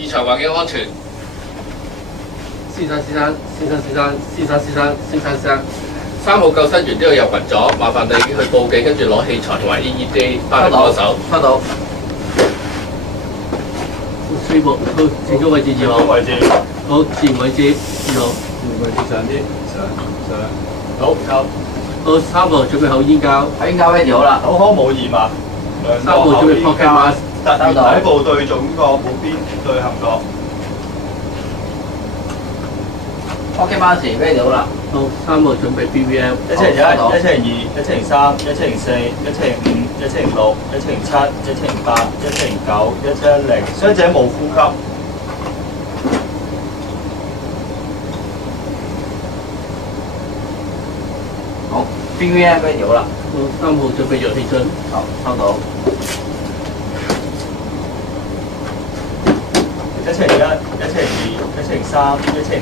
現場環境安全。先生，3號救生員呢度又暈咗，麻煩你去報警，跟住攞器材同埋 AED 翻嚟幫手。收到。3號，好，正中位置2號。位置。好，自然位置2號。位置上啲，上。好，夠。好，3號準備好煙膠。煙膠 ready 好啦。口腔冇異物。3號準備 pocket mask。突然底部對準角，冇邊對行角。pocket mask ready 好啦。好，3號準備 BVM。1車01、1車02、1車03、1車04、1車05、1車06、1車07、1車08、1車09、1車10，傷者冇呼吸。好 ，BVM ready 好啦。好，3號準備氧氣樽。好，收到。1車01、1車02、1車03、1車04、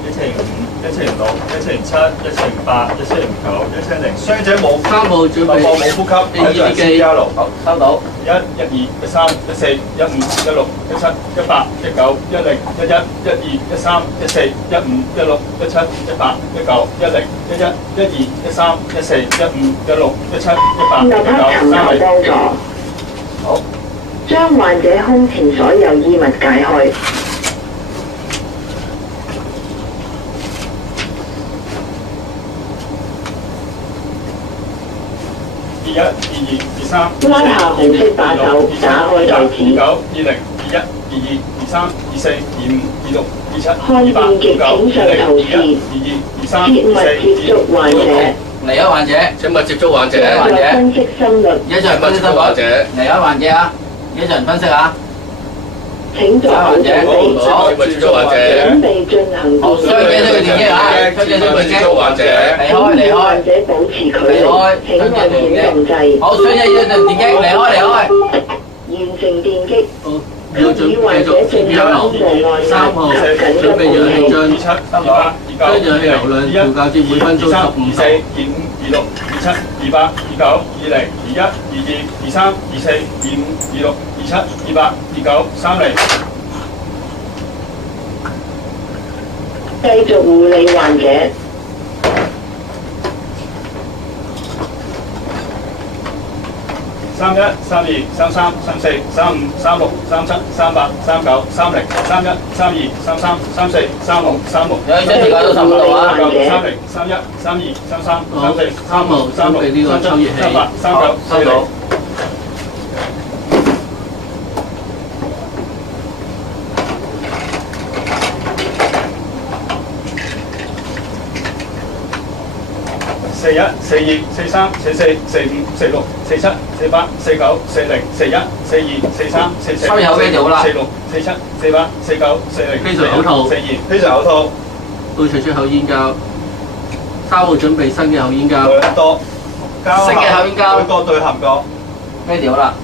1車05、1車06、1車07、1車08、1車09、1車10，傷者冇3號準備冇呼吸，有人 CPR。好，收到。1、12、13、14、15、16、17、18、19、10、11、12、13、14、15、16、17、18、19、10、11、12、13、14、15、16、17、18、立刻尋求幫助。好。將患者胸前所有衣物解開。21、22、23、拉下紅色把手，打開袋子。29、20、21、22、23、24、25、26、27、看見極景上圖示，切勿接觸患者。嚟啊，患者！請勿接觸患者。分析心率。一陣分析心率。嚟啊，患者啊！一陣分析啊！請做好準備。好，請勿接觸患者。準備進行好，傷者需要電擊啊！傷者需要電擊。患者。與患者保持距離。請按閃動掣。好，傷者要電擊，離開。完成電擊。要繼續 CPR。3號準備氧氣樽。將氧氣流量調校至每分鐘15度。24、25、26、27、28、29、20、21、22、23、24、25、26、27、28、29、30。繼續護理患者。31、32、33、34、35、36、37、38、39、30、31、32、33、34、35、36。有啲時間都15度啊！30、31、32、33、34、3號準備呢個抽熱器。38、39、收到。41、42、43、44、45、46、47、48、49、40、41、42、43、44、抽油啤好啦。46、47、48、49、40、非常口吐。42，非常口吐。到除出口煙膠。3號準備新嘅口煙膠。兩多。新嘅口煙膠。兩多對合角。ready好啦。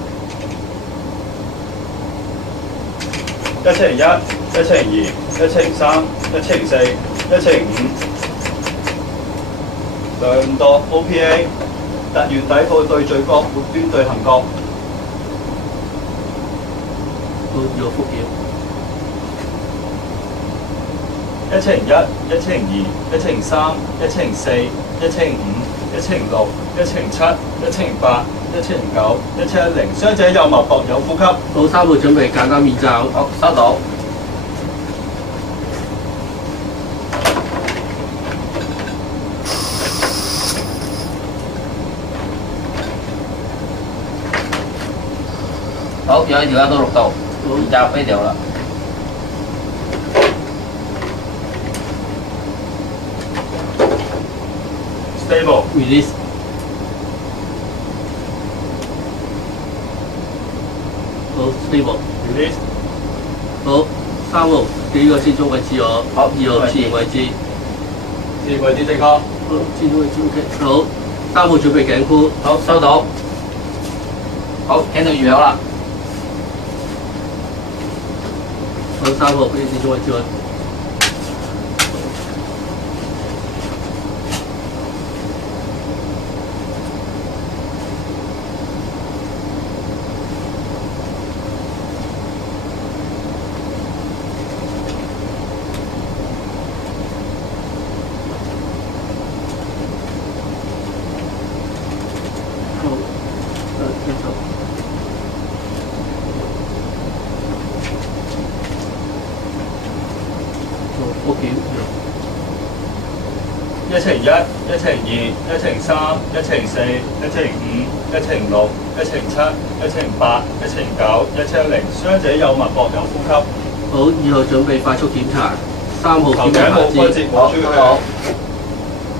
1車01、1車02、1車03、1車04、1車05。兩度 OPA， 突完底部對嘴角，末端對橫角。要復檢。1車01、1車02、1車03、1車04、1車05、1車06、1車07、1車08、1車09、1車10，傷者有脈搏有呼吸。好，3號準備簡單面罩。好，收到。好，氧氣調校到6度，面罩飛掉啦。Stable release。好 stable。release。好，3號幾個先中位置我。好2號自然位置。自然位置正確。好，自然位置 OK。好，3號準備頸箍。好，收到。好，頸度預備好啦。好，3號俾你自中位置我。復檢。 1乘1、1乘2、1乘3、1乘4、1乘5、1乘6、1乘7、1乘8、1乘9、1乘0，傷者有脈搏有呼吸。好，2號準備快速檢查，3號頭檢查頸冇骨折肢，冇出血，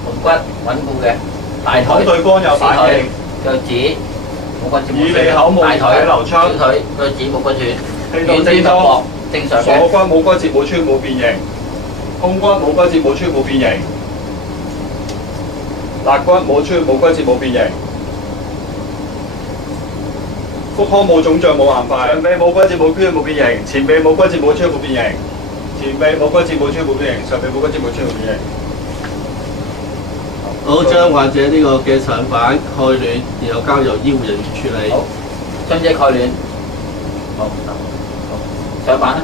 盆骨穩固嘅，大腿、口對方有反應，腳趾冇骨折冇耳鼻口冇大腿液體流出，小腿腳趾冇骨斷，氣道軟正當，端脈搏正常嘅，鎖骨冇骨折冇穿冇變形，胸骨冇骨折冇穿冇變形，肋骨冇穿冇骨折冇變形。 腹腔冇腫脹冇硬塊，上臂冇骨折冇穿冇變形，前臂冇骨折冇穿冇變形，前臂冇骨折冇穿冇變形，上臂冇骨折冇穿冇變形。好，將患者呢個嘅腸板蓋暖，然後交由醫護人員處理。好，傷者蓋暖，好，上板啦。